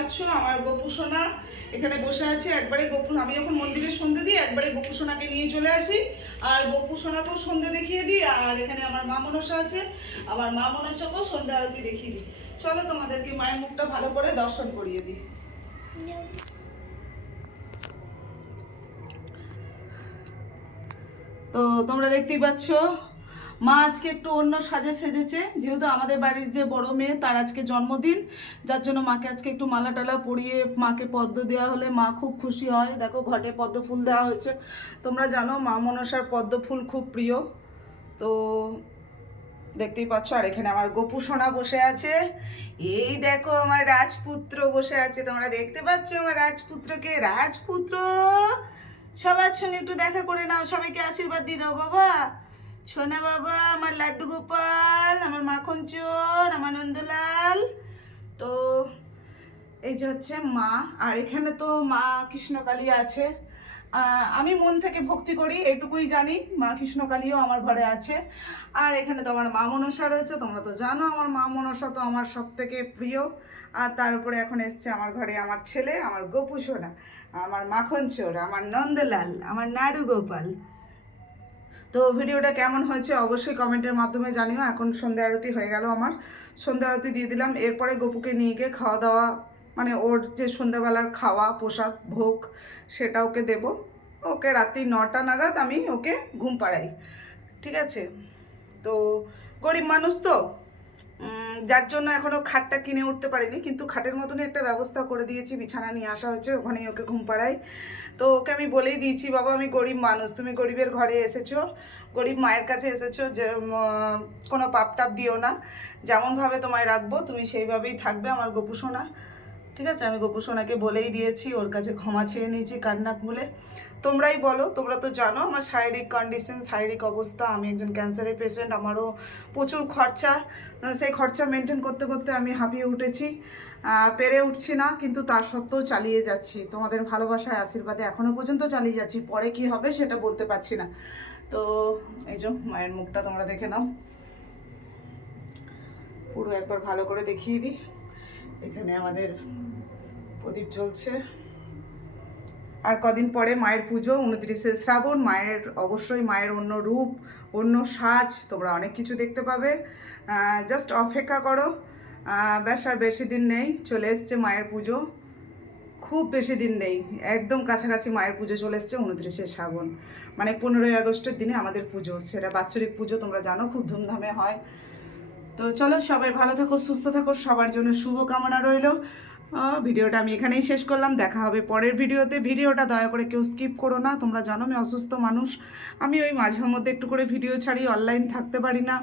পাচ্ছ আমার গোপু সোনা এখানে বসে আছে। একবারে গোপু, আমি যখন মন্দিরে সন্ধে দিই একবারে গোপু সোনাকে নিয়ে চলে আসি, আর গোপু সোনাকেও সন্ধে দেখিয়ে দিই। আর এখানে আমার মা মনসা আছে, আমার মা মনসাকেও সন্ধ্যা আরতি দেখিয়ে দিই। চলো তোমাদেরকে মায়ের মুখটা ভালো করে দর্শন করিয়ে দিই। তো তোমরা দেখতেই পাচ্ছ মা আজকে একটু অন্য সাজে সেজেছে, যেহেতু আমাদের বাড়ির যে বড় মেয়ে তার আজকে জন্মদিন, যার জন্য মাকে আজকে একটু মালা টালা পরিয়ে মাকে পদ্ম দেওয়া হলে মা খুব খুশি হয়। দেখো ঘটে পদ্ম ফুল দেওয়া হয়েছে। তোমরা জানো মা মনসার পদ্ম ফুল খুব প্রিয়। তো দেখতেই পাচ্ছ, আর এখানে আমার গোপু সোনা বসে আছে। এই দেখো আমার রাজপুত্র বসে আছে, তোমরা দেখতে পাচ্ছ আমার রাজপুত্রকে। রাজপুত্র সবার সঙ্গে একটু দেখা করে নাও, সবাইকে আশীর্বাদ দিয়ে দাও বাবা। সোনা বাবা, আমার লাড্ডু গোপাল, আমার মাখন চোর, আমার নন্দলাল। তো এই যে হচ্ছে মা, আর এখানে তো মা কৃষ্ণকালী আছে। আমি মন থেকে ভক্তি করি এটুকুই জানি, মা কৃষ্ণকালীও আমার ঘরে আছে। আর এখানে তো আমার মা মনসা রয়েছে, তোমরা তো জানো আমার মা মনসা তো আমার সব থেকে প্রিয়। আর তার উপরে এখন এসছে আমার ঘরে আমার ছেলে, আমার গোপু সোনা, আমার মাখন চোর, আমার নন্দলাল, আমার নাড়ু গোপাল। তো ভিডিওটা কেমন হয়েছে অবশ্যই কমেন্টের মাধ্যমে জানিও। এখন সন্ধ্যা আরতি হয়ে গেল, আমার সন্ধ্যা আরতি দিয়ে দিলাম। এরপরে গোপুকে নিয়ে গিয়ে খাওয়া দাওয়া, মানে ওর যে সন্ধ্যাবেলার খাওয়া প্রসাদ ভোগ সেটা ওকে দেব। ওকে রাত্রি 9টা নাগাদ আমি ওকে ঘুম পাড়াই, ঠিক আছে। তো গরিব মানুষ তো, যার জন্য এখনও খাটটা কিনে উঠতে পারিনি, কিন্তু খাটের মতনই একটা ব্যবস্থা করে দিয়েছি, বিছানা নিয়ে আসা হয়েছে, ওখানেই ওকে ঘুম পাড়াই। তো ওকে আমি বলেই দিয়েছি, বাবা আমি গরিব মানুষ, তুমি গরিবের ঘরে এসেছো, গরিব মায়ের কাছে এসেছো, যে কোনো পাপ টাপ দিও না, যেমনভাবে তোমায় রাখবো তুমি সেইভাবেই থাকবে আমার গোপু সোনা, ঠিক আছে। আমি গোপু সোনাকে বলেই দিয়েছি, ওর কাছে ক্ষমা চেয়ে নিয়েছি কান্না বলে। তোমরাই বলো, তোমরা তো জানো আমার শারীরিক কন্ডিশন, শারীরিক অবস্থা, আমি একজন ক্যান্সারের পেশেন্ট, আমারও প্রচুর খরচা, সেই খরচা মেনটেন করতে করতে আমি হাঁপিয়ে উঠেছি, পেরে উঠছি না, কিন্তু তার সত্ত্বেও চালিয়ে যাচ্ছি তোমাদের ভালোবাসায় আশীর্বাদে, এখনও পর্যন্ত চালিয়ে যাচ্ছি। পরে কি হবে সেটা বলতে পারছি না। তো এই যে মায়ের মুখটা তোমরা দেখে নাও, পুরো একবার ভালো করে দেখিয়ে দিই। এখানে আমাদের প্রদীপ জ্বলছে। আর কদিন পরে মায়ের পুজো, 29শে শ্রাবণ। মায়ের অবশ্যই মায়ের অন্য রূপ, অন্য সাজ, তোমরা অনেক কিছু দেখতে পাবে। জাস্ট অপেক্ষা করো, ব্যাস আর বেশি দিন নেই, চলে এসছে মায়ের পুজো। খুব বেশি দিন নেই, একদম কাছাকাছি মায়ের পুজো চলে এসছে। 29শে শ্রাবণ মানে 15ই আগস্টের দিনে আমাদের পুজো, সেটা বাৎসরিক পুজো, তোমরা জানো খুব ধুমধামে হয়। তো চলো সবাই ভালো থাকো, সুস্থ থাকো, সবার জন্য শুভ কামনা রইল। ভিডিওটা আমি এখানেই শেষ করলাম, দেখা হবে পরের ভিডিওতে। ভিডিওটা দয়া করে কেউ স্কিপ করো না, তোমরা জানো আমি অসুস্থ মানুষ, আমি ওই মাঝে মধ্যে একটু করে ভিডিও ছাড়ি, অনলাইন থাকতে পারি না,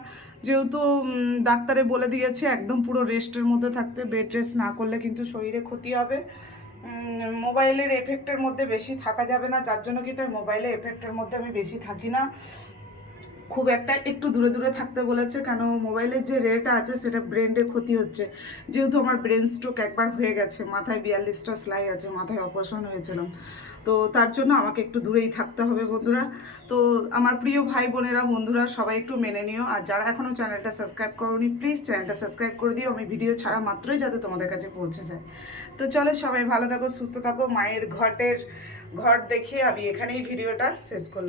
যেহেতু ডাক্তারে বলে দিয়েছে একদম পুরো রেস্টের মধ্যে থাকতে, বেড রেস্ট না করলে কিন্তু শরীরে ক্ষতি হবে। মোবাইলের এফেক্টের মধ্যে বেশি থাকা যাবে না, যার জন্য কিন্তু মোবাইলের এফেক্টের মধ্যে আমি বেশি থাকি না, খুব একটা একটু দূরে দূরে থাকতে বলেছে। কেন মোবাইলের যে রেট আছে সেটা ব্রেনের ক্ষতি হচ্ছে, যেহেতু আমার ব্রেন স্ট্রোক একবার হয়ে গেছে, মাথায় 42টা সেলাই আছে, মাথায় অপারেশন হয়েছিলাম, তো তার জন্য আমাকে একটু দূরেই থাকতে হবে বন্ধুরা। তো আমার প্রিয় ভাই বোনেরা বন্ধুরা সবাই একটু মেনে নিও, আর যারা এখনও চ্যানেলটা সাবস্ক্রাইব করোনি প্লিজ চ্যানেলটা সাবস্ক্রাইব করে দিও, আমি ভিডিও ছাড়া মাত্রই যাতে তোমাদের কাছে পৌঁছে যায়। তো চলো সবাই ভালো থাকো, সুস্থ থাকো, মায়ের ঘট দেখে আমি এখানেই ভিডিওটা শেষ করলাম।